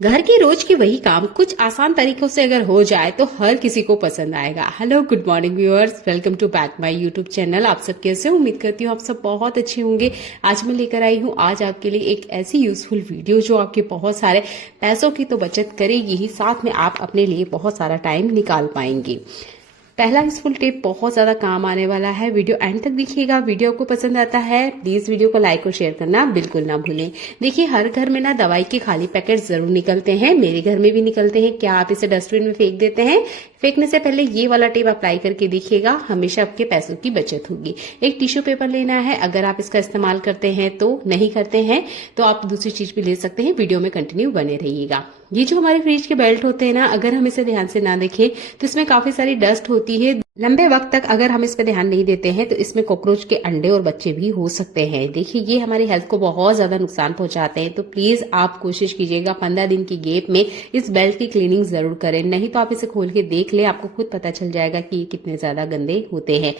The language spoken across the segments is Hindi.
घर के रोज के वही काम कुछ आसान तरीकों से अगर हो जाए तो हर किसी को पसंद आएगा। Hello, good morning viewers, welcome to back my YouTube channel. आप सब कैसे हो? उम्मीद करती हूँ आप सब बहुत अच्छे होंगे। आज मैं लेकर आई हूँ आज आपके लिए एक ऐसी यूजफुल वीडियो जो आपके बहुत सारे पैसों की तो बचत करेगी ही, साथ में आप अपने लिए बहुत सारा टाइम निकाल पाएंगे। पहला यूजफुल टिप बहुत ज्यादा काम आने वाला है। वीडियो एंड तक देखिएगा। वीडियो को पसंद आता है प्लीज वीडियो को लाइक और शेयर करना बिल्कुल ना भूलें। देखिए, हर घर में ना दवाई के खाली पैकेट जरूर निकलते हैं, मेरे घर में भी निकलते हैं। क्या आप इसे डस्टबिन में फेंक देते हैं? फेंकने से पहले ये वाला टिप अप्लाई करके देखिएगा, हमेशा आपके पैसों की बचत होगी। एक टिश्यू पेपर लेना है, अगर आप इसका इस्तेमाल करते हैं तो, नहीं करते हैं तो आप दूसरी चीज भी ले सकते हैं। वीडियो में कंटिन्यू बने रहिएगा। ये जो हमारे फ्रिज के बेल्ट होते हैं ना, अगर हम इसे ध्यान से ना देखें तो इसमें काफी सारी डस्ट होती है। लंबे वक्त तक अगर हम इस पे ध्यान नहीं देते हैं तो इसमें कॉकरोच के अंडे और बच्चे भी हो सकते हैं। देखिए, ये हमारी हेल्थ को बहुत ज्यादा नुकसान पहुंचाते हैं। तो प्लीज आप कोशिश कीजिएगा 15 दिन की गैप में इस बेल्ट की क्लीनिंग जरूर करें। नहीं तो आप इसे खोल के देख ले, आपको खुद पता चल जाएगा कि ये कितने ज्यादा गंदे होते हैं।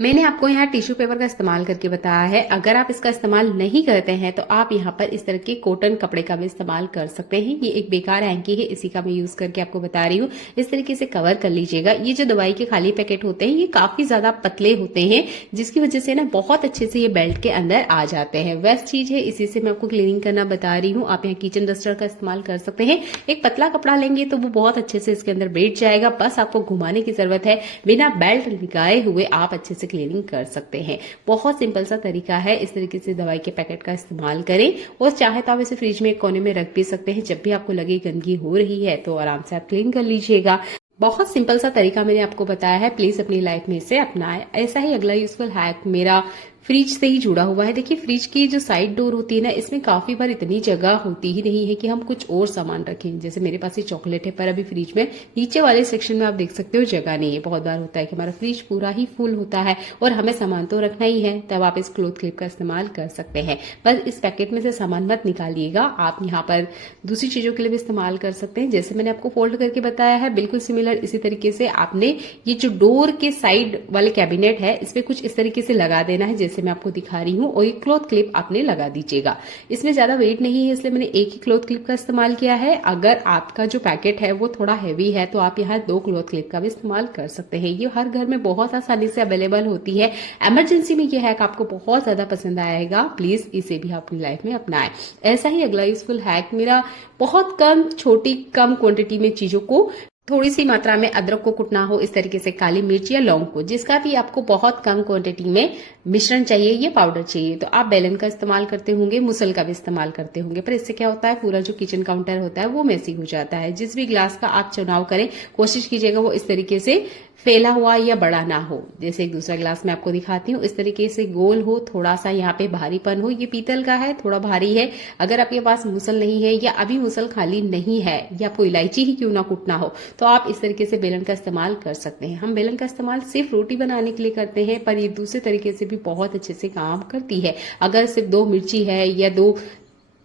मैंने आपको यहाँ टिश्यू पेपर का इस्तेमाल करके बताया है। अगर आप इसका इस्तेमाल नहीं करते हैं तो आप यहाँ पर इस तरह के कॉटन कपड़े का भी इस्तेमाल कर सकते हैं। ये एक बेकार हैंकी है, इसी का मैं यूज करके आपको बता रही हूँ। इस तरीके से कवर कर लीजिएगा। ये जो दवाई के खाली पैकेट होते हैं ये काफी ज्यादा पतले होते हैं, जिसकी वजह से ना बहुत अच्छे से ये बेल्ट के अंदर आ जाते हैं। बेस्ट चीज है, इसी से मैं आपको क्लीनिंग करना बता रही हूँ। आप यहाँ किचन डस्टर का इस्तेमाल कर सकते हैं। एक पतला कपड़ा लेंगे तो वो बहुत अच्छे से इसके अंदर बैठ जाएगा। बस आपको घुमाने की जरूरत है। बिना बेल्ट लगाए हुए आप अच्छे से क्लीनिंग कर सकते हैं। बहुत सिंपल सा तरीका है। इस तरीके से दवाई के पैकेट का इस्तेमाल करें और चाहे तो आप इसे फ्रिज में एक कोने में रख भी सकते हैं। जब भी आपको लगे गंदगी हो रही है तो आराम से आप क्लीन कर लीजिएगा। बहुत सिंपल सा तरीका मैंने आपको बताया है, प्लीज अपनी लाइफ में इसे अपनाएं। ऐसा ही अगला यूजफुल हैक मेरा फ्रिज से ही जुड़ा हुआ है। देखिए, फ्रिज की जो साइड डोर होती है ना, इसमें काफी बार इतनी जगह होती ही नहीं है कि हम कुछ और सामान रखें। जैसे मेरे पास ये चॉकलेट है, पर अभी फ्रिज में नीचे वाले सेक्शन में आप देख सकते हो जगह नहीं है। बहुत बार होता है कि हमारा फ्रिज पूरा ही फुल होता है और हमें सामान तो रखना ही है, तब आप इस क्लॉथ क्लिप का इस्तेमाल कर सकते हैं। बस इस पैकेट में से सामान मत निकालिएगा। आप यहाँ पर दूसरी चीजों के लिए भी इस्तेमाल कर सकते हैं। जैसे मैंने आपको फोल्ड करके बताया है, बिल्कुल सिमिलर इसी तरीके से आपने ये जो डोर के साइड वाले कैबिनेट है, इस पे कुछ इस तरीके से लगा देना है जैसे मैं आपको दिखा रही हूँ, और ये क्लॉथ क्लिप आपने लगा दीजिएगा। इसमें ज्यादा वेट नहीं है, इसलिए मैंने एक ही क्लॉथ क्लिप का इस्तेमाल किया है। अगर आपका जो पैकेट है वो थोड़ा हैवी है तो आप यहाँ 2 क्लॉथ क्लिप का भी इस्तेमाल कर सकते हैं। ये हर घर में बहुत आसानी से अवेलेबल होती है। इमरजेंसी में ये हैक आपको बहुत ज्यादा पसंद आएगा। प्लीज इसे भी आप अपनी लाइफ में अपनाएं। ऐसा ही अगला यूजफुल हैक मेरा बहुत कम क्वांटिटी में चीजों को, थोड़ी सी मात्रा में अदरक को कुटना हो, इस तरीके से काली मिर्च या लौंग को, जिसका भी आपको बहुत कम क्वांटिटी में मिश्रण चाहिए, ये पाउडर चाहिए, तो आप बेलन का इस्तेमाल करते होंगे, मुसल का भी इस्तेमाल करते होंगे। पर इससे क्या होता है, पूरा जो किचन काउंटर होता है वो मेसी हो जाता है। जिस भी ग्लास का आप चुनाव करें, कोशिश कीजिएगा वो इस तरीके से फैला हुआ या बड़ा ना हो। जैसे एक दूसरा ग्लास मैं आपको दिखाती हूँ, इस तरीके से गोल हो, थोड़ा सा यहाँ पे भारीपन हो। ये पीतल का है, थोड़ा भारी है। अगर आपके पास मुसल नहीं है या अभी मुसल खाली नहीं है या आपको इलायची ही क्यों ना कुटना हो, तो आप इस तरीके से बेलन का इस्तेमाल कर सकते हैं। हम बेलन का इस्तेमाल सिर्फ रोटी बनाने के लिए करते हैं, पर ये दूसरे तरीके से भी बहुत अच्छे से काम करती है। अगर सिर्फ 2 मिर्ची है या 2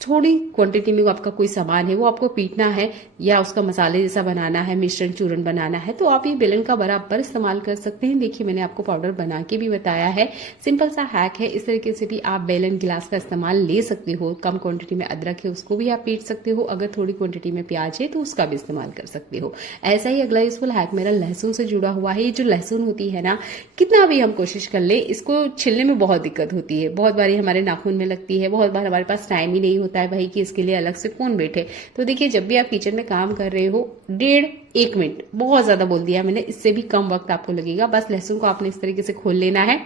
थोड़ी क्वांटिटी में आपका कोई सामान है, वो आपको पीटना है या उसका मसाले जैसा बनाना है, मिश्रण चूर्ण बनाना है, तो आप ये बेलन का बराबर इस्तेमाल कर सकते हैं। देखिए, मैंने आपको पाउडर बना के भी बताया है। सिंपल सा हैक है। इस तरीके से भी आप बेलन गिलास का इस्तेमाल ले सकते हो। कम क्वांटिटी में अदरक है उसको भी आप पीट सकते हो। अगर थोड़ी क्वांटिटी में प्याज है तो उसका भी इस्तेमाल कर सकते हो। ऐसा ही अगला यूजफुल हैक मेरा लहसुन से जुड़ा हुआ है। ये जो लहसुन होती है ना, कितना भी हम कोशिश कर ले, इसको छिलने में बहुत दिक्कत होती है। बहुत बार हमारे नाखून में लगती है, बहुत बार हमारे पास टाइम ही नहीं होता है भाई कि इसके लिए अलग से कौन बैठे। तो देखिए, जब भी आप किचन में काम कर रहे हो, 1.5 मिनट, बहुत ज्यादा बोल दिया मैंने, इससे भी कम वक्त आपको लगेगा। बस लहसुन को आपने इस तरीके से खोल लेना है।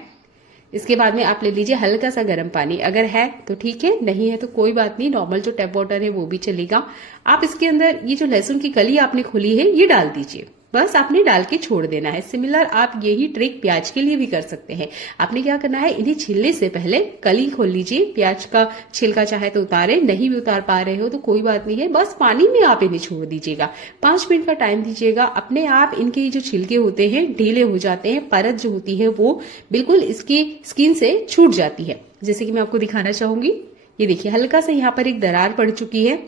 इसके बाद में आप ले लीजिए हल्का सा गर्म पानी। अगर है तो ठीक है, नहीं है तो कोई बात नहीं, नॉर्मल जो टैप वाटर है वो भी चलेगा। आप इसके अंदर ये जो लहसुन की कली आपने खोली है ये डाल दीजिए। बस आपने डाल के छोड़ देना है। सिमिलर आप यही ट्रिक प्याज के लिए भी कर सकते हैं। आपने क्या करना है, इन्हें छीलने से पहले कली खोल लीजिए। प्याज का छिलका चाहे तो उतारे, नहीं भी उतार पा रहे हो तो कोई बात नहीं है, बस पानी में आप इन्हें छोड़ दीजिएगा। 5 मिनट का टाइम दीजिएगा। अपने आप इनके जो छिलके होते हैं ढीले हो जाते हैं, परत जो होती है वो बिल्कुल इसकी स्किन से छूट जाती है। जैसे कि मैं आपको दिखाना चाहूंगी, ये देखिए हल्का सा यहाँ पर एक दरार पड़ चुकी है।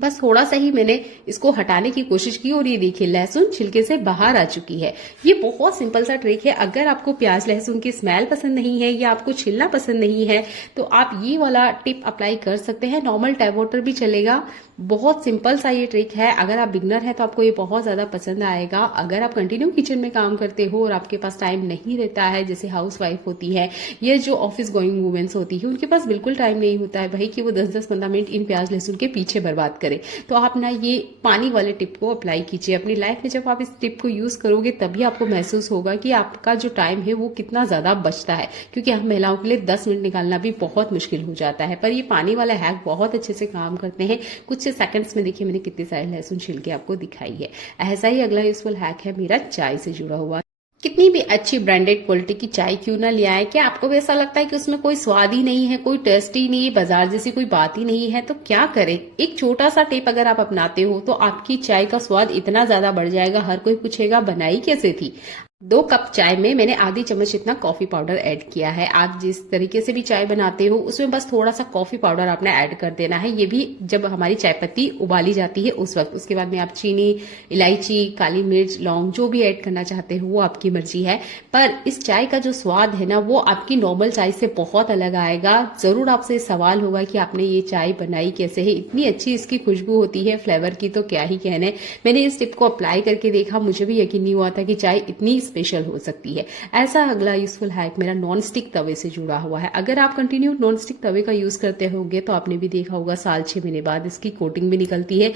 बस थोड़ा सा ही मैंने इसको हटाने की कोशिश की और ये देखिए लहसुन छिलके से बाहर आ चुकी है। ये बहुत सिंपल सा ट्रिक है। अगर आपको प्याज लहसुन की स्मेल पसंद नहीं है या आपको छिलना पसंद नहीं है तो आप ये वाला टिप अप्लाई कर सकते हैं। नॉर्मल टैप वाटर भी चलेगा। बहुत सिंपल सा ये ट्रिक है। अगर आप बिगनर हैं तो आपको ये बहुत ज्यादा पसंद आएगा। अगर आप कंटिन्यू किचन में काम करते हो और आपके पास टाइम नहीं रहता है, जैसे हाउस वाइफ होती है या जो ऑफिस गोइंग वुमेन्स होती है, उनके पास बिल्कुल टाइम नहीं होता है भाई कि वो 10-10-15 मिनट इन प्याज लहसुन के पीछे बर्बाद करें, तो आप ना ये पानी वाले टिप को अप्लाई कीजिए अपनी लाइफ में। जब आप इस टिप को यूज करोगे तभी आपको महसूस होगा कि आपका जो टाइम है वो कितना ज्यादा बचता है, क्योंकि हम महिलाओं के लिए 10 मिनट निकालना भी बहुत मुश्किल हो जाता है। पर ये पानी वाला हैक बहुत अच्छे से काम करते हैं। कुछ से सेकंड्स में देखिए मैंने कितनी सारी लहसुन छिल के आपको दिखाई है। ऐसा ही अगला यूजफुल हैक है मेरा चाय से जुड़ा हुआ। कितनी भी अच्छी ब्रांडेड क्वालिटी की चाय क्यों ना ले आए, क्या आपको भी ऐसा लगता है कि उसमें कोई स्वाद ही नहीं है, कोई टेस्ट ही नहीं है, बाजार जैसी कोई बात ही नहीं है, तो क्या करें? एक छोटा सा टिप अगर आप अपनाते हो तो आपकी चाय का स्वाद इतना ज्यादा बढ़ जाएगा, हर कोई पूछेगा बनाई कैसे थी। 2 कप चाय में मैंने आधी चम्मच इतना कॉफी पाउडर ऐड किया है। आप जिस तरीके से भी चाय बनाते हो उसमें बस थोड़ा सा कॉफी पाउडर आपने ऐड कर देना है। ये भी जब हमारी चाय पत्ती उबाली जाती है उस वक्त। उसके बाद में आप चीनी, इलायची, काली मिर्च, लौंग जो भी ऐड करना चाहते हो वो आपकी मर्जी है। पर इस चाय का जो स्वाद है ना वो आपकी नॉर्मल चाय से बहुत अलग आएगा। जरूर आपसे सवाल होगा कि आपने ये चाय बनाई कैसे है, इतनी अच्छी इसकी खुशबू होती है, फ्लेवर की तो क्या ही कहने। मैंने इस टिप को अप्लाई करके देखा, मुझे भी यकीन नहीं हुआ था कि चाय इतनी स्पेशल हो सकती है। ऐसा अगला यूजफुल हैक मेरा नॉन स्टिक तवे से जुड़ा हुआ है। अगर आप कंटिन्यू नॉन स्टिक तवे का यूज करते होंगे तो आपने भी देखा होगा साल 6 महीने बाद इसकी कोटिंग भी निकलती है।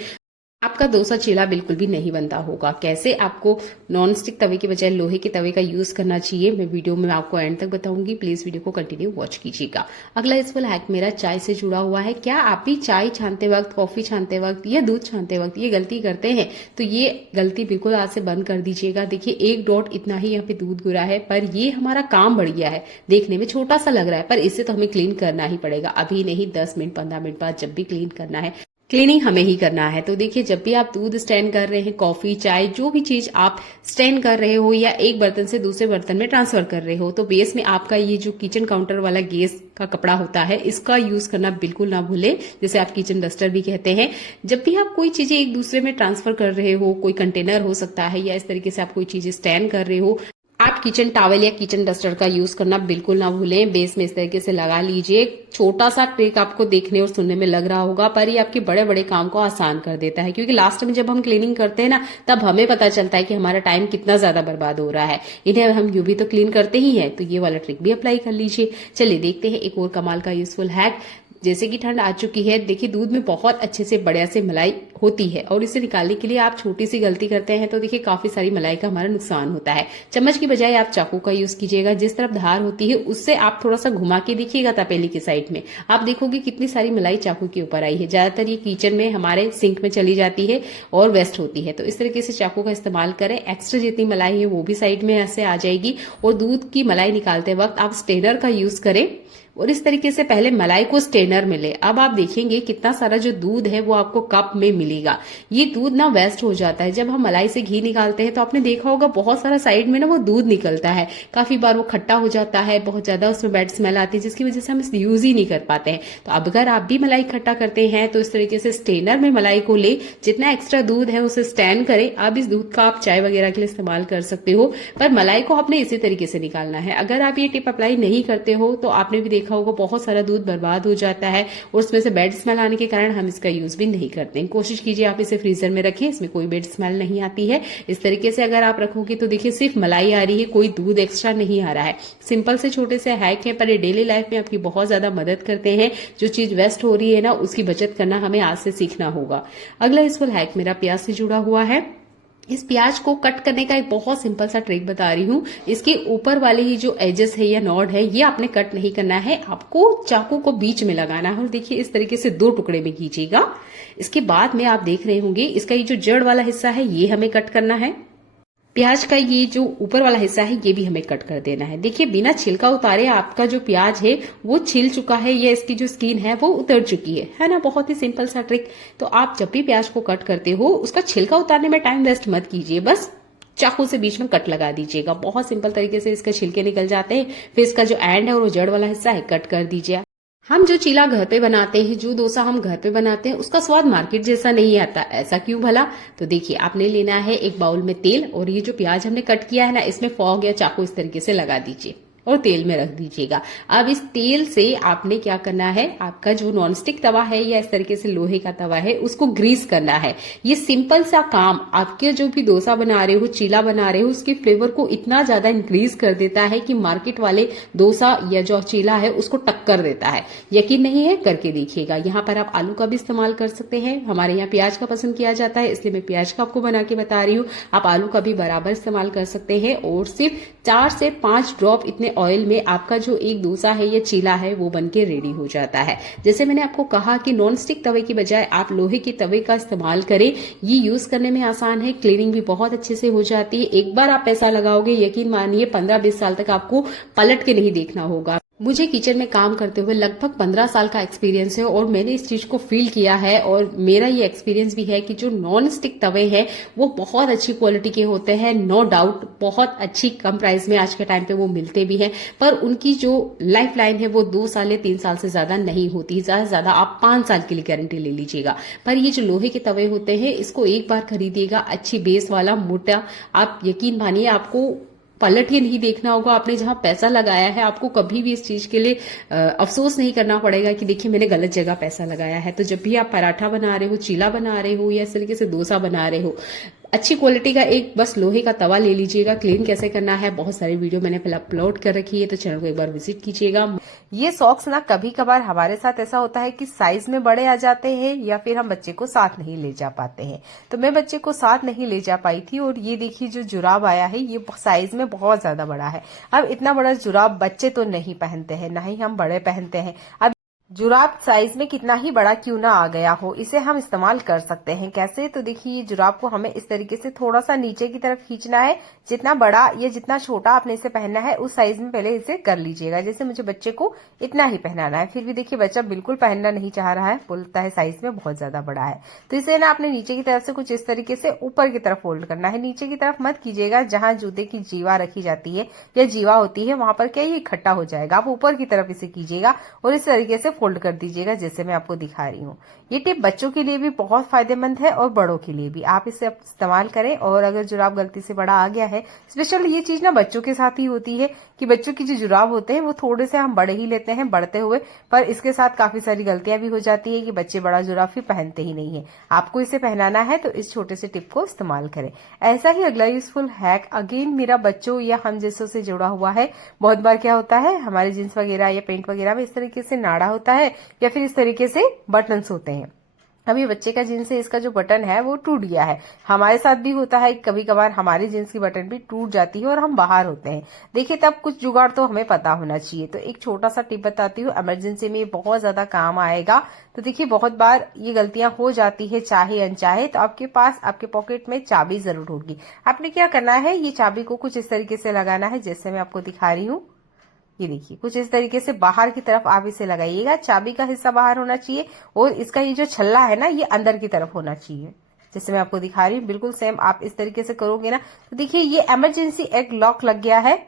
आपका डोसा चीला बिल्कुल भी नहीं बनता होगा। कैसे आपको नॉन स्टिक तवे की बजाय लोहे के तवे का यूज करना चाहिए, मैं वीडियो में आपको एंड तक बताऊंगी। प्लीज वीडियो को कंटिन्यू वॉच कीजिएगा। अगला यूजफुल हैक मेरा चाय से जुड़ा हुआ है। क्या आप भी चाय छानते वक्त, कॉफी छानते वक्त या दूध छानते वक्त ये गलती करते हैं? तो ये गलती बिल्कुल आज से बंद कर दीजिएगा। देखिए 1 डॉट इतना ही यहाँ पे दूध गिरा है, पर ये हमारा काम बढ़ गया है। देखने में छोटा सा लग रहा है पर इसे तो हमें क्लीन करना ही पड़ेगा। अभी नहीं, 10 मिनट 15 मिनट बाद जब भी क्लीन करना है, क्लीनिंग हमें ही करना है। तो देखिए जब भी आप दूध स्टैंड कर रहे हैं, कॉफी, चाय, जो भी चीज आप स्टैंड कर रहे हो या एक बर्तन से दूसरे बर्तन में ट्रांसफर कर रहे हो, तो बेस में आपका ये जो किचन काउंटर वाला गैस का कपड़ा होता है इसका यूज करना बिल्कुल ना भूलें, जिसे आप किचन डस्टर भी कहते हैं। जब भी आप कोई चीजें एक दूसरे में ट्रांसफर कर रहे हो, कोई कंटेनर हो सकता है या इस तरीके से आप कोई चीजें स्टैंड कर रहे हो, आप किचन टॉवल या किचन डस्टर का यूज करना बिल्कुल ना भूलें। बेस में इस तरीके से लगा लीजिए। छोटा सा ट्रिक आपको देखने और सुनने में लग रहा होगा पर ये आपके बड़े बड़े काम को आसान कर देता है, क्योंकि लास्ट में जब हम क्लीनिंग करते हैं ना तब हमें पता चलता है कि हमारा टाइम कितना ज्यादा बर्बाद हो रहा है। इन्हें हम यूं भी तो क्लीन करते ही हैं, तो ये वाला ट्रिक भी अप्लाई कर लीजिए। चलिए देखते हैं एक और कमाल का यूजफुल हैक। जैसे कि ठंड आ चुकी है, देखिए दूध में बहुत अच्छे से बढ़िया से मलाई होती है और इसे निकालने के लिए आप छोटी सी गलती करते हैं तो देखिए काफी सारी मलाई का हमारा नुकसान होता है। चम्मच की बजाय आप चाकू का यूज कीजिएगा। जिस तरफ धार होती है उससे आप थोड़ा सा घुमा के देखिएगा तपेली की साइड में, आप देखोगे कितनी सारी मलाई चाकू के ऊपर आई है। ज्यादातर ये किचन में हमारे सिंक में चली जाती है और वेस्ट होती है, तो इस तरीके से चाकू का इस्तेमाल करें। एक्स्ट्रा जितनी मलाई है वो भी साइड में ऐसे आ जाएगी। और दूध की मलाई निकालते वक्त आप स्ट्रेनर का यूज करें और इस तरीके से पहले मलाई को स्ट्रेनर में ले। अब आप देखेंगे कितना सारा जो दूध है वो आपको कप में मिलेगा। ये दूध ना वेस्ट हो जाता है। जब हम मलाई से घी निकालते हैं तो आपने देखा होगा बहुत सारा साइड में ना वो दूध निकलता है, काफी बार वो खट्टा हो जाता है, बहुत ज्यादा उसमें बैड स्मेल आती है, जिसकी वजह से हम इसे यूज ही नहीं कर पाते हैं। तो अब अगर आप भी मलाई इकट्ठा करते हैं तो इस तरीके से स्ट्रेनर में मलाई को ले, जितना एक्स्ट्रा दूध है उसे स्टैंड करें। अब इस दूध का आप चाय वगैरह के लिए इस्तेमाल कर सकते हो, पर मलाई को आपने इसी तरीके से निकालना है। अगर आप ये टिप अप्लाई नहीं करते हो तो आपने भी देखा होगा बहुत सारा दूध बर्बाद हो जाता है और उसमें से बैड स्मेल आने के कारण हम इसका यूज भी नहीं करते हैं। कोशिश कीजिए आप इसे फ्रीजर में रखें, इसमें कोई बैड स्मेल नहीं आती है। इस तरीके से अगर आप रखोगे तो देखिए सिर्फ मलाई आ रही है, कोई दूध एक्स्ट्रा नहीं आ रहा है। सिंपल से छोटे से हैक है पर ये डेली लाइफ में आपकी बहुत ज्यादा मदद करते हैं। जो चीज वेस्ट हो रही है ना उसकी बचत करना हमें आज से सीखना होगा। अगला यूजफुल हैक मेरा प्याज से जुड़ा हुआ है। इस प्याज को कट करने का एक बहुत सिंपल सा ट्रिक बता रही हूँ। इसके ऊपर वाले ही जो एजेस है या नॉड है ये आपने कट नहीं करना है, आपको चाकू को बीच में लगाना है और देखिए इस तरीके से 2 टुकड़े में कीजिएगा। इसके बाद में आप देख रहे होंगे इसका ये जो जड़ वाला हिस्सा है ये हमें कट करना है। प्याज का ये जो ऊपर वाला हिस्सा है ये भी हमें कट कर देना है। देखिए बिना छिलका उतारे आपका जो प्याज है वो छिल चुका है या इसकी जो स्किन है वो उतर चुकी है ना। बहुत ही सिंपल सा ट्रिक। तो आप जब भी प्याज को कट करते हो उसका छिलका उतारने में टाइम वेस्ट मत कीजिए, बस चाकू से बीच में कट लगा दीजिएगा। बहुत सिंपल तरीके से इसके छिलके निकल जाते हैं। फिर इसका जो एंड है और वो जड़ वाला हिस्सा है कट कर दीजिए। हम जो चीला घर पे बनाते हैं, जो डोसा हम घर पे बनाते हैं, उसका स्वाद मार्केट जैसा नहीं आता। ऐसा क्यों भला? तो देखिए, आपने लेना है एक बाउल में तेल, और ये जो प्याज हमने कट किया है ना, इसमें फॉग या चाकू इस तरीके से लगा दीजिए और तेल में रख दीजिएगा। अब इस तेल से आपने क्या करना है, आपका जो नॉनस्टिक तवा है या इस तरीके से लोहे का तवा है, उसको ग्रीस करना है। ये सिंपल सा काम आपके जो भी डोसा बना रहे हो, चीला बना रहे हो, उसके फ्लेवर को इतना ज्यादा इंक्रीज कर देता है कि मार्केट वाले डोसा या जो चीला है उसको टक्कर देता है। यकीन नहीं है, करके देखिएगा। यहाँ पर आप आलू का भी इस्तेमाल कर सकते हैं। हमारे यहाँ प्याज का पसंद किया जाता है, इसलिए मैं प्याज का आपको बना के बता रही हूँ। आप आलू का भी बराबर इस्तेमाल कर सकते हैं। और सिर्फ 4 से 5 ड्रॉप इतने ऑयल में आपका जो एक डोसा है या चीला है वो बनके रेडी हो जाता है। जैसे मैंने आपको कहा कि नॉन स्टिक तवे की बजाय आप लोहे के तवे का इस्तेमाल करें। ये यूज करने में आसान है, क्लीनिंग भी बहुत अच्छे से हो जाती है। एक बार आप पैसा लगाओगे, यकीन मानिए 15-20 साल तक आपको पलट के नहीं देखना होगा। मुझे किचन में काम करते हुए लगभग 15 साल का एक्सपीरियंस है और मैंने इस चीज को फील किया है। और मेरा ये एक्सपीरियंस भी है कि जो नॉन स्टिक तवे हैं वो बहुत अच्छी क्वालिटी के होते हैं। नो डाउट बहुत अच्छी कम प्राइस में आज के टाइम पे वो मिलते भी हैं, पर उनकी जो लाइफ लाइन है वो 2 साल या 3 साल से ज्यादा नहीं होती। ज्यादा से ज्यादा आप 5 साल के लिए गारंटी ले लीजिएगा। पर ये जो लोहे के तवे होते हैं, इसको एक बार खरीदिएगा, अच्छी बेस वाला मोटा। आप यकीन मानिए आपको पलट के नहीं देखना होगा। आपने जहां पैसा लगाया है, आपको कभी भी इस चीज के लिए अफसोस नहीं करना पड़ेगा कि देखिए मैंने गलत जगह पैसा लगाया है। तो जब भी आप पराठा बना रहे हो, चीला बना रहे हो या इस तरीके से डोसा बना रहे हो, अच्छी क्वालिटी का एक बस लोहे का तवा ले लीजिएगा। क्लीन कैसे करना है बहुत सारी वीडियो मैंने पहले अपलोड कर रखी है, तो चैनल को एक बार विजिट कीजिएगा। ये सॉक्स ना कभी कभार हमारे साथ ऐसा होता है कि साइज में बड़े आ जाते हैं या फिर हम बच्चे को साथ नहीं ले जा पाते हैं। तो मैं बच्चे को साथ नहीं ले जा पाई थी और ये देखिए जो जुराब आया है ये साइज में बहुत ज्यादा बड़ा है। अब इतना बड़ा जुराब बच्चे तो नहीं पहनते हैं, ना ही हम बड़े पहनते हैं। अब जुराब साइज में कितना ही बड़ा क्यों ना आ गया हो, इसे हम इस्तेमाल कर सकते हैं। कैसे? तो देखिए ये जुराब को हमें इस तरीके से थोड़ा सा नीचे की तरफ खींचना है। जितना बड़ा या जितना छोटा आपने इसे पहनना है उस साइज में पहले इसे कर लीजिएगा। जैसे मुझे बच्चे को इतना ही पहनाना है, फिर भी देखिए बच्चा बिल्कुल पहनना नहीं चाह रहा है, बोलता है साइज में बहुत ज्यादा बड़ा है। तो इसे ना आपने नीचे की तरफ से कुछ इस तरीके से ऊपर की तरफ फोल्ड करना है। नीचे की तरफ मत कीजिएगा, जहां जूते की जीवा रखी जाती है या जीवा होती है वहां पर क्या ये इकट्ठा हो जाएगा। आप ऊपर की तरफ इसे कीजिएगा और इस तरीके से फोल्ड कर दीजिएगा जैसे मैं आपको दिखा रही हूँ। ये टिप बच्चों के लिए भी बहुत फायदेमंद है और बड़ों के लिए भी। आप इसे इस्तेमाल करें। और अगर जुराब गलती से बड़ा आ गया है, स्पेशली ये चीज ना बच्चों के साथ ही होती है कि बच्चों की जो जुराब होते हैं वो थोड़े से हम बड़े ही लेते हैं बढ़ते हुए, पर इसके साथ काफी सारी गलतियां भी हो जाती है कि बच्चे बड़ा जुराब फिर पहनते ही नहीं है। आपको इसे पहनाना है तो इस छोटे से टिप को इस्तेमाल करें। ऐसा ही अगला यूजफुल हैक अगेन मेरा बच्चों या हम जैसों से जुड़ा हुआ है। बहुत बार क्या होता है, हमारे जींस वगैरह या पेंट वगैरह में इस तरीके से नाड़ा होता है या फिर इस तरीके से बटन्स होते हैं। अब ये बच्चे का जींस से इसका जो बटन है वो टूट गया है। हमारे साथ भी होता है, कभी कभार हमारे जींस की बटन भी टूट जाती है और हम बाहर होते हैं। देखिए तब कुछ जुगाड़ तो हमें पता होना चाहिए। तो एक छोटा सा टिप बताती हूँ, इमरजेंसी में बहुत ज्यादा काम आएगा। तो देखिए बहुत बार ये गलतियां हो जाती है चाहे अनचाहे। तो आपके पास आपके पॉकेट में चाबी जरूर होगी। आपने क्या करना है, ये चाबी को कुछ इस तरीके से लगाना है जैसे मैं आपको दिखा रही हूँ। ये देखिए कुछ इस तरीके से बाहर की तरफ आप इसे लगाइएगा। चाबी का हिस्सा बाहर होना चाहिए और इसका ये जो छल्ला है ना ये अंदर की तरफ होना चाहिए। जैसे मैं आपको दिखा रही हूँ बिल्कुल सेम आप इस तरीके से करोगे ना, तो देखिए ये इमरजेंसी एग लॉक लग गया है।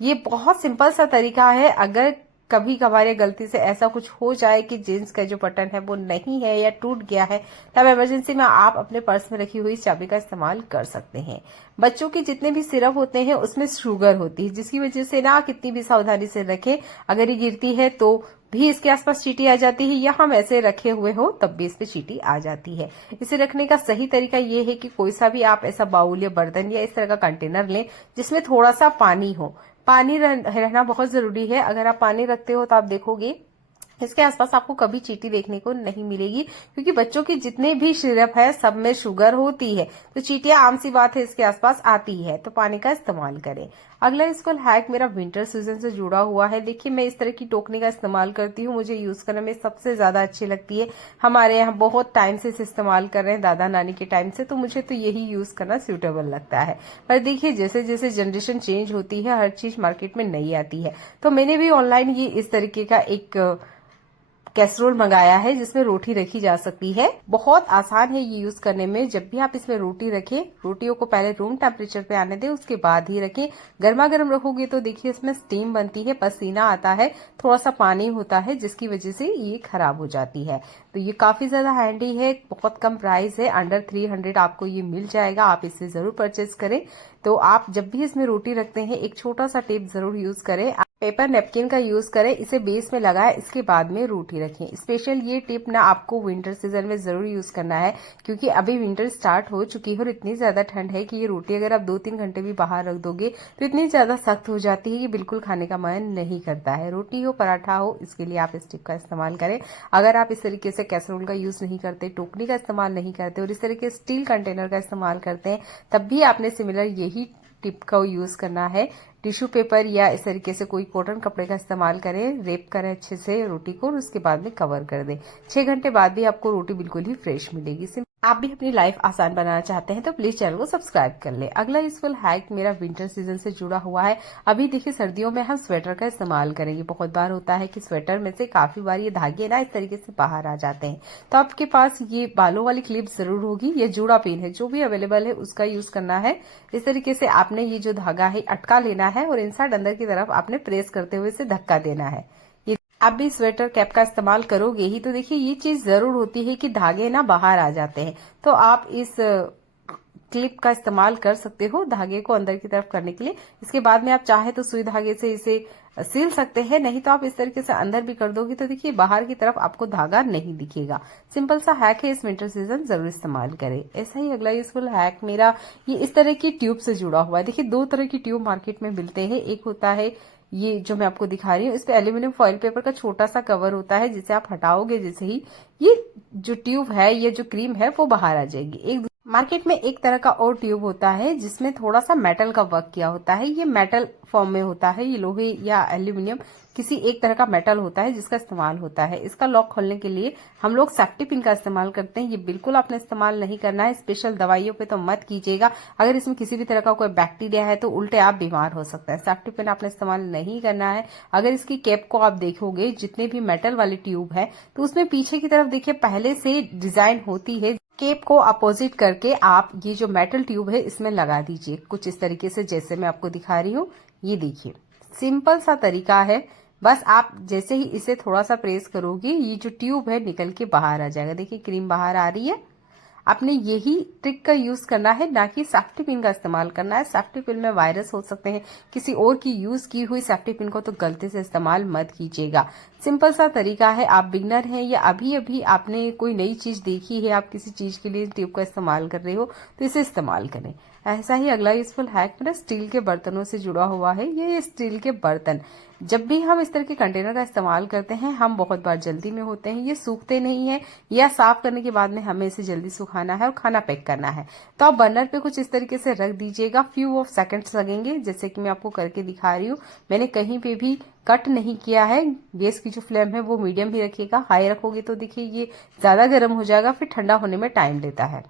ये बहुत सिंपल सा तरीका है। अगर कभी कभार गलती से ऐसा कुछ हो जाए कि जींस का जो बटन है वो नहीं है या टूट गया है, तब इमरजेंसी में आप अपने पर्स में रखी हुई चाबी का इस्तेमाल कर सकते हैं। बच्चों के जितने भी सिरप होते हैं उसमें शुगर होती है, जिसकी वजह से ना कितनी भी सावधानी से रखें, अगर ये गिरती है तो भी इसके आसपास चींटी आ जाती है, या हम ऐसे रखे हुए हो तब भी इस पे चींटी आ जाती है। इसे रखने का सही तरीका ये है कि कोई सा भी आप ऐसा बाउल या बर्तन या इस तरह का कंटेनर लें जिसमें थोड़ा सा पानी हो। पानी रहना बहुत जरूरी है। अगर आप पानी रखते हो तो आप देखोगे इसके आसपास आपको कभी चींटी देखने को नहीं मिलेगी, क्योंकि बच्चों के जितने भी सिरप है सब में शुगर होती है। तो चींटियां आम सी बात है इसके आसपास आती है। तो पानी का इस्तेमाल करें। अगला यूजफुल हैक मेरा विंटर सीजन से जुड़ा हुआ है। देखिए मैं इस तरह की टोकनी का इस्तेमाल करती हूँ, मुझे यूज करने में सबसे ज्यादा अच्छी लगती है। हमारे यहाँ बहुत टाइम से इसे इस्तेमाल कर रहे हैं, दादा नानी के टाइम से, तो मुझे तो यही यूज करना सूटेबल लगता है। पर देखिए जैसे जैसे जनरेशन चेंज होती है हर चीज मार्केट में नई आती है। तो मैंने भी ऑनलाइन ये इस तरीके का एक कैसरोल मंगाया है जिसमें रोटी रखी जा सकती है। बहुत आसान है ये यूज करने में। जब भी आप इसमें रोटी रखें, रोटियों को पहले रूम टेम्परेचर पे आने दें, उसके बाद ही रखें। गर्मा गर्म रखोगे तो देखिए इसमें स्टीम बनती है, पसीना आता है, थोड़ा सा पानी होता है जिसकी वजह से ये खराब हो जाती है। तो ये काफी ज्यादा हैंडी है, बहुत कम प्राइस है, अंडर 300 आपको ये मिल जाएगा। आप इसे जरूर परचेज करें। तो आप जब भी इसमें रोटी रखते हैं एक छोटा सा टिप जरूर यूज करें। पेपर नेपकिन का यूज करें, इसे बेस में लगाएं, इसके बाद में रोटी रखें। स्पेशल ये टिप ना आपको विंटर सीजन में जरूर यूज करना है, क्योंकि अभी विंटर स्टार्ट हो चुकी है और इतनी ज्यादा ठंड है कि ये रोटी अगर आप 2-3 घंटे भी बाहर रख दोगे तो इतनी ज्यादा सख्त हो जाती है कि बिल्कुल खाने का मन नहीं करता है। रोटी हो पराठा हो, इसके लिए आप इस टिप का इस्तेमाल करें। अगर आप इस तरीके से कैसरोल का यूज नहीं करते, टोकरी का इस्तेमाल नहीं करते और इस तरीके स्टील कंटेनर का इस्तेमाल करते हैं, तब भी आपने सिमिलर यही टिप का यूज करना है। टिश्यू पेपर या इस तरीके से कोई कॉटन कपड़े का इस्तेमाल करें, रेप करें अच्छे से रोटी को और उसके बाद में कवर कर दें। 6 घंटे बाद भी आपको रोटी बिल्कुल ही फ्रेश मिलेगी। आप भी अपनी लाइफ आसान बनाना चाहते हैं तो प्लीज चैनल को सब्सक्राइब कर ले। अगला यूजफुल हैक मेरा विंटर सीजन से जुड़ा हुआ है। अभी देखिए सर्दियों में हम स्वेटर का इस्तेमाल करेंगे। बहुत बार होता है कि स्वेटर में से काफी बार ये धागे ना इस तरीके से बाहर आ जाते हैं, तो आपके पास ये बालों वाली क्लिप जरूर होगी। ये जूड़ा पिन है, जो भी अवेलेबल है उसका यूज करना है। इस तरीके से आपने ये जो धागा है अटका लेना है और इनसाइड अंदर की तरफ आपने प्रेस करते हुए इसे धक्का देना है। आप भी स्वेटर कैप का इस्तेमाल करोगे ही, तो देखिए ये चीज जरूर होती है कि धागे ना बाहर आ जाते हैं। तो आप इस क्लिप का इस्तेमाल कर सकते हो धागे को अंदर की तरफ करने के लिए। इसके बाद में आप चाहे तो सुई धागे से इसे सिल सकते हैं, नहीं तो आप इस तरीके से अंदर भी कर दोगे तो देखिए बाहर की तरफ आपको धागा नहीं दिखेगा। सिंपल सा हैक है, इस विंटर सीजन जरूर इस्तेमाल करें। ऐसा ही अगला यूजफुल हैक मेरा ये इस तरह की ट्यूब से जुड़ा हुआ है। देखिए 2 तरह की ट्यूब मार्केट में मिलते हैं। एक होता है ये जो मैं आपको दिखा रही हूँ, इस पे एल्यूमिनियम फॉइल पेपर का छोटा सा कवर होता है, जिसे आप हटाओगे जैसे ही ये जो ट्यूब है, ये जो क्रीम है वो बाहर आ जाएगी। एक मार्केट में एक तरह का और ट्यूब होता है जिसमें थोड़ा सा मेटल का वर्क किया होता है। ये मेटल फॉर्म में होता है, ये लोहे या एल्यूमिनियम किसी एक तरह का मेटल होता है जिसका इस्तेमाल होता है। इसका लॉक खोलने के लिए हम लोग सेफ्टी पिन का इस्तेमाल करते हैं। ये बिल्कुल आपने इस्तेमाल नहीं करना है, स्पेशल दवाइयों पे तो मत कीजिएगा। अगर इसमें किसी भी तरह का कोई बैक्टीरिया है तो उल्टे आप बीमार हो सकते हैं। सेफ्टी पिन आपने इस्तेमाल नहीं करना है। अगर इसकी कैप को आप देखोगे, जितने भी मेटल वाली ट्यूब है, तो उसमें पीछे की तरफ देखिए पहले से डिजाइन होती है। कैप को अपोजिट करके आप ये जो मेटल ट्यूब है इसमें लगा दीजिए, कुछ इस तरीके से जैसे मैं आपको दिखा रही हूँ। ये देखिए सिंपल सा तरीका है। बस आप जैसे ही इसे थोड़ा सा प्रेस करोगे, ये जो ट्यूब है निकल के बाहर आ जाएगा। देखिए क्रीम बाहर आ रही है। आपने यही ट्रिक का यूज करना है, ना कि सेफ्टी पिन का इस्तेमाल करना है। सेफ्टी पिन में वायरस हो सकते हैं। किसी और की यूज की हुई सेफ्टी पिन को तो गलती से इस्तेमाल मत कीजिएगा। सिंपल सा तरीका है। आप बिगनर हैं या अभी अभी आपने कोई नई चीज देखी है, आप किसी चीज के लिए ट्यूब का इस्तेमाल कर रहे हो, तो इसे इस्तेमाल करें। ऐसा ही अगला यूजफुल हैक मेरा स्टील के बर्तनों से जुड़ा हुआ है। ये स्टील के बर्तन, जब भी हम इस तरह के कंटेनर का इस्तेमाल करते हैं, हम बहुत बार जल्दी में होते हैं, ये सूखते नहीं है, या साफ करने के बाद में हमें इसे जल्दी सुखाना है और खाना पैक करना है, तो आप बर्नर पे कुछ इस तरीके से रख दीजिएगा। फ्यू ऑफ सेकंड्स लगेंगे, जैसे कि मैं आपको करके दिखा रही हूँ। मैंने कहीं पे भी कट नहीं किया है। गैस की जो फ्लेम है वो मीडियम ही रखिएगा। हाई रखोगे तो देखिए ये ज्यादा गर्म हो जाएगा, फिर ठंडा होने में टाइम लेता है।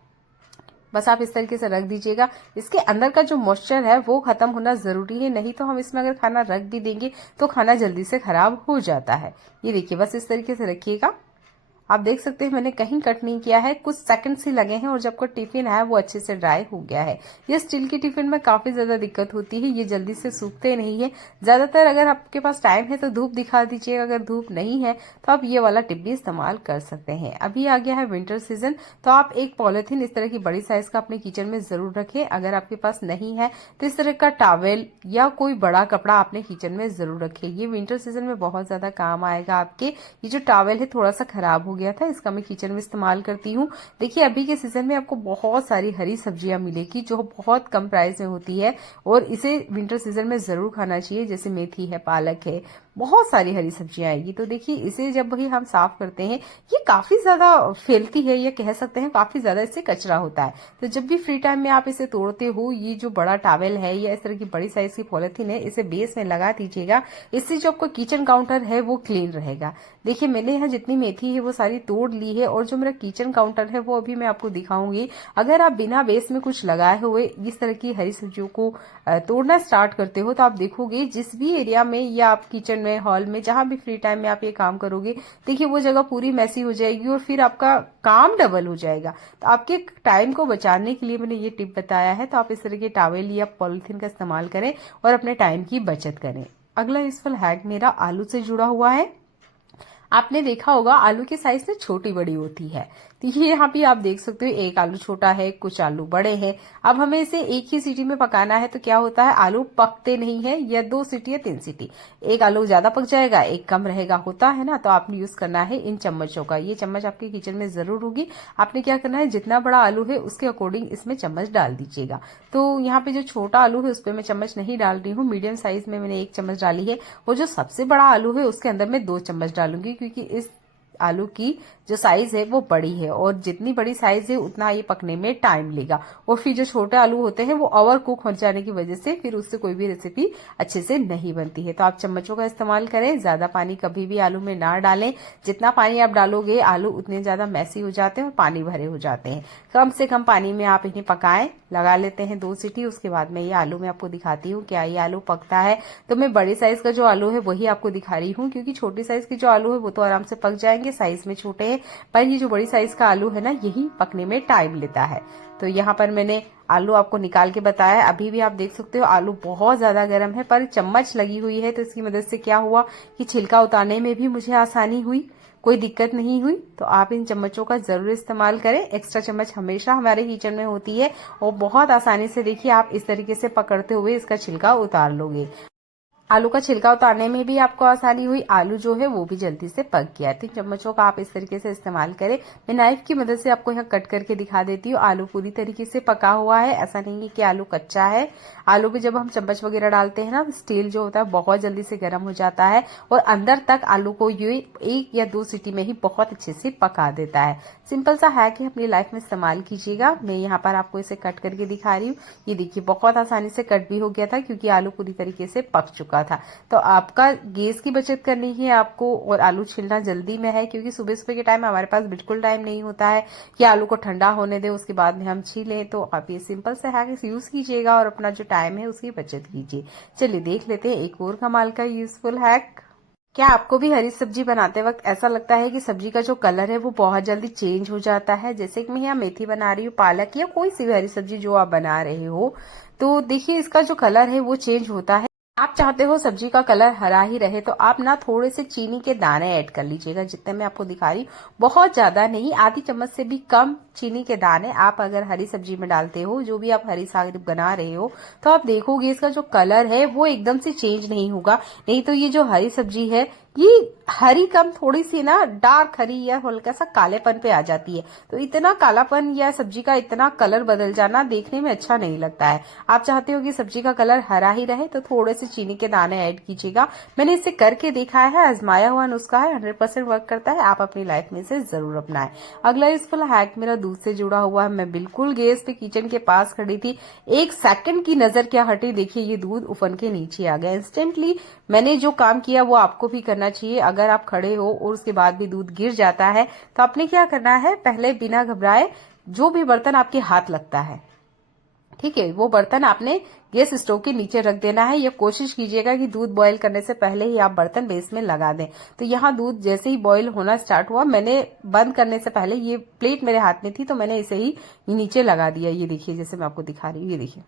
बस आप इस तरीके से रख दीजिएगा। इसके अंदर का जो मॉइस्चर है वो खत्म होना जरूरी है, नहीं तो हम इसमें अगर खाना रख भी देंगे तो खाना जल्दी से खराब हो जाता है। ये देखिए बस इस तरीके से रखिएगा। आप देख सकते हैं मैंने कहीं कट नहीं किया है, कुछ सेकंड्स ही लगे हैं और जब को टिफिन है वो अच्छे से ड्राई हो गया है। ये स्टील के टिफिन में काफी ज्यादा दिक्कत होती है, ये जल्दी से सूखते नहीं है। ज्यादातर अगर आपके पास टाइम है तो धूप दिखा दीजिएगा, अगर धूप नहीं है तो आप ये वाला टिप भी इस्तेमाल कर सकते हैं। अभी आ गया है विंटर सीजन, तो आप एक पॉलिथीन इस तरह की बड़ी साइज का अपने किचन में जरूर रखें। अगर आपके पास नहीं है तो इस तरह का टॉवेल या कोई बड़ा कपड़ा अपने किचन में जरूर रखें। ये विंटर सीजन में बहुत ज्यादा काम आएगा आपके। ये जो टॉवेल है थोड़ा सा खराब हो गया था, इसका मैं किचन में इस्तेमाल करती हूँ। देखिए अभी के सीजन में आपको बहुत सारी हरी सब्जियां मिलेगी जो बहुत कम प्राइस में होती है और इसे विंटर सीजन में जरूर खाना चाहिए। जैसे मेथी है, पालक है, बहुत सारी हरी सब्जियां आएगी। तो देखिए इसे जब भी हम साफ करते हैं, ये काफी ज्यादा फैलती है, या कह सकते हैं काफी ज्यादा इससे कचरा होता है। तो जब भी फ्री टाइम में आप इसे तोड़ते हो, ये जो बड़ा टॉवेल है या इस तरह की बड़ी साइज की पॉलिथीन है, इसे बेस में लगा दीजिएगा। इससे जो आपका किचन काउंटर है वो क्लीन रहेगा। देखिए मैंने यहाँ जितनी मेथी है वो सारी तोड़ ली है और जो मेरा किचन काउंटर है वो अभी मैं आपको दिखाऊंगी। अगर आप बिना बेस में कुछ लगाए हुए इस तरह की हरी सब्जियों को तोड़ना स्टार्ट करते हो, तो आप देखोगे जिस भी एरिया में या आप किचन में, हॉल में, जहां भी फ्री टाइम में आप ये काम करोगे, देखिए वो जगह पूरी मैसी हो जाएगी और फिर आपका काम डबल हो जाएगा। तो आपके टाइम को बचाने के लिए मैंने ये टिप बताया है। तो आप इस तरह के टॉवेल या पॉलिथीन का इस्तेमाल करें और अपने टाइम की बचत करें। अगला यूजफुल हैक मेरा आलू से जुड़ा हुआ है। आपने देखा होगा आलू की साइज ना छोटी बड़ी होती है। तो ये यहाँ पे आप देख सकते हो, एक आलू छोटा है, कुछ आलू बड़े हैं। अब हमें इसे एक ही सीटी में पकाना है, तो क्या होता है, आलू पकते नहीं है, या 2 सीटी या 3 सीटी, एक आलू ज्यादा पक जाएगा, एक कम रहेगा, होता है ना। तो आपने यूज करना है इन चम्मचों का। ये चम्मच आपके किचन में जरूर होगी। आपने क्या करना है, जितना बड़ा आलू है उसके अकॉर्डिंग इसमें चम्मच डाल दीजिएगा। तो यहाँ पे जो छोटा आलू है उस पर मैं चम्मच नहीं डाल रही हूँ, मीडियम साइज में मैंने 1 चम्मच डाली है। और जो सबसे बड़ा आलू है उसके अंदर मैं 2 चम्मच डालूंगी, क्योंकि इस आलू की जो साइज है वो बड़ी है, और जितनी बड़ी साइज है उतना ये पकने में टाइम लेगा। और फिर जो छोटे आलू होते हैं वो ओवर कुक हो जाने की वजह से फिर उससे कोई भी रेसिपी अच्छे से नहीं बनती है। तो आप चम्मचों का इस्तेमाल करें, ज्यादा पानी कभी भी आलू में ना डालें। जितना पानी आप डालोगे आलू उतने ज्यादा मैसी हो जाते हैं और पानी भरे हो जाते हैं। कम से कम पानी में आप इन्हें पकाएं। लगा लेते हैं 2 सीटी, उसके बाद मैं ये आलू में आपको दिखाती हूँ क्या ये आलू पकता है। तो मैं बड़ी साइज का जो आलू है वही आपको दिखा रही हूँ, क्योंकि छोटी साइज की जो आलू है वो तो आराम से पक जाएंगे, साइज में छोटे हैं, पर ये जो बड़ी साइज का आलू है ना, यही पकने में टाइम लेता है। तो यहाँ पर मैंने आलू आपको निकाल के बताया है। अभी भी आप देख सकते हो आलू बहुत ज्यादा गर्म है, पर चम्मच लगी हुई है, तो इसकी मदद से क्या हुआ कि छिलका उतारने में भी मुझे आसानी हुई, कोई दिक्कत नहीं हुई। तो आप इन चम्मचों का जरूर इस्तेमाल करें। एक्स्ट्रा चम्मच हमेशा हमारे किचन में होती है, और बहुत आसानी से देखिए आप इस तरीके से पकड़ते हुए इसका छिलका उतार लोगे। आलू का छिलका उतारने में भी आपको आसानी हुई, आलू जो है वो भी जल्दी से पक गया। तो चम्मचों का आप इस तरीके से इस्तेमाल करें। मैं नाइफ की मदद से आपको यहाँ कट करके दिखा देती हूँ। आलू पूरी तरीके से पका हुआ है, ऐसा नहीं है कि आलू कच्चा है। आलू पे जब हम चम्मच वगैरह डालते हैं ना, स्टील जो होता है बहुत जल्दी से गर्म हो जाता है, और अंदर तक आलू को ये 1 या 2 सीटी में ही बहुत अच्छे से पका देता है। सिंपल सा हैक है, अपनी लाइफ में इस्तेमाल कीजिएगा। मैं यहाँ पर आपको इसे कट करके दिखा रही हूँ। ये देखिए बहुत आसानी से कट भी हो गया था, क्योंकि आलू पूरी तरीके से पक चुका था। तो आपका गैस की बचत करनी है आपको, और आलू छिलना जल्दी में है, क्योंकि सुबह सुबह के टाइम हमारे पास बिल्कुल टाइम नहीं होता है कि आलू को ठंडा होने दे उसके बाद में हम छीलें। तो आप ये सिंपल से हैक यूज कीजिएगा और अपना जो टाइम है उसकी बचत कीजिए। चलिए देख लेते हैं एक और कमाल का यूजफुल हैक। क्या आपको भी हरी सब्जी बनाते वक्त ऐसा लगता है कि सब्जी का जो कलर है वो बहुत जल्दी चेंज हो जाता है? जैसे कि मैं यहाँ मेथी बना रही हूँ, पालक या कोई सी भी हरी सब्जी जो आप बना रहे हो, तो देखिए इसका जो कलर है वो चेंज होता है। आप चाहते हो सब्जी का कलर हरा ही रहे, तो आप ना थोड़े से चीनी के दाने ऐड कर लीजिएगा, जितने मैं आपको दिखा रही हूँ, बहुत ज्यादा नहीं, आधी चम्मच से भी कम चीनी के दाने आप अगर हरी सब्जी में डालते हो, जो भी आप हरी साग बना रहे हो, तो आप देखोगे इसका जो कलर है वो एकदम से चेंज नहीं होगा। नहीं तो ये जो हरी सब्जी है ये हरी कम थोड़ी सी ना डार्क हरी या हल्का सा कालेपन पे आ जाती है। तो इतना कालापन या सब्जी का इतना कलर बदल जाना देखने में अच्छा नहीं लगता है। आप चाहते हो कि सब्जी का कलर हरा ही रहे, तो थोड़े से चीनी के दाने ऐड कीजिएगा। मैंने इसे करके देखा है, आजमाया हुआ नुस्खा है, 100% वर्क करता है। आप अपनी लाइफ में इसे जरूर अपनाएं। अगला यूजफुल हैक मेरा दूध से जुड़ा हुआ है। मैं बिल्कुल गैस पे किचन के पास खड़ी थी, 1 सेकंड की नजर क्या हटी, देखिए ये दूध उफन के नीचे आ गया इंस्टेंटली। मैंने जो काम किया वो आपको भी करना चाहिए। अगर आप खड़े हो और उसके बाद भी दूध गिर जाता है, तो आपने क्या करना है, पहले बिना घबराए जो भी बर्तन आपके हाथ लगता है, ठीक है, वो बर्तन आपने गैस स्टोव के नीचे रख देना है। या कोशिश कीजिएगा कि दूध बॉईल करने से पहले ही आप बर्तन बेस में लगा दें। तो यहाँ दूध जैसे ही बॉईल होना स्टार्ट हुआ, मैंने बंद करने से पहले ये प्लेट मेरे हाथ में थी, तो मैंने इसे ही नीचे लगा दिया। ये देखिए जैसे मैं आपको दिखा रही हूँ, ये देखिए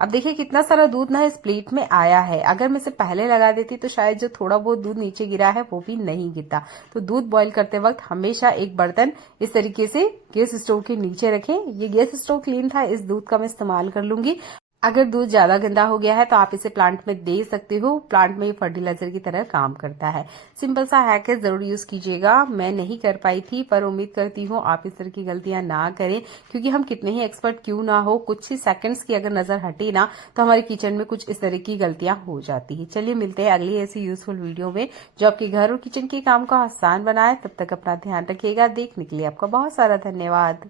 अब देखिए कितना सारा दूध ना इस प्लेट में आया है। अगर मैं इसे पहले लगा देती तो शायद जो थोड़ा बहुत दूध नीचे गिरा है वो भी नहीं गिरता। तो दूध बॉईल करते वक्त हमेशा एक बर्तन इस तरीके से गैस स्टोव के नीचे रखें। ये गैस स्टोव क्लीन था, इस दूध का मैं इस्तेमाल कर लूंगी। अगर दूध ज्यादा गंदा हो गया है तो आप इसे प्लांट में दे सकते हो, प्लांट में फर्टिलाइजर की तरह काम करता है। सिंपल सा हैक है, जरूर यूज कीजिएगा। मैं नहीं कर पाई थी, पर उम्मीद करती हूँ आप इस तरह की गलतियां ना करें, क्योंकि हम कितने ही एक्सपर्ट क्यों ना हो, कुछ ही सेकंड्स की अगर नजर हटे ना, तो हमारे किचन में कुछ इस तरह की गलतियां हो जाती है। चलिए मिलते हैं अगली ऐसी यूजफुल वीडियो में जो आपके घर और किचन के काम को आसान बनाए। तब तक अपना ध्यान रखिएगा। देखने के लिए आपका बहुत सारा धन्यवाद।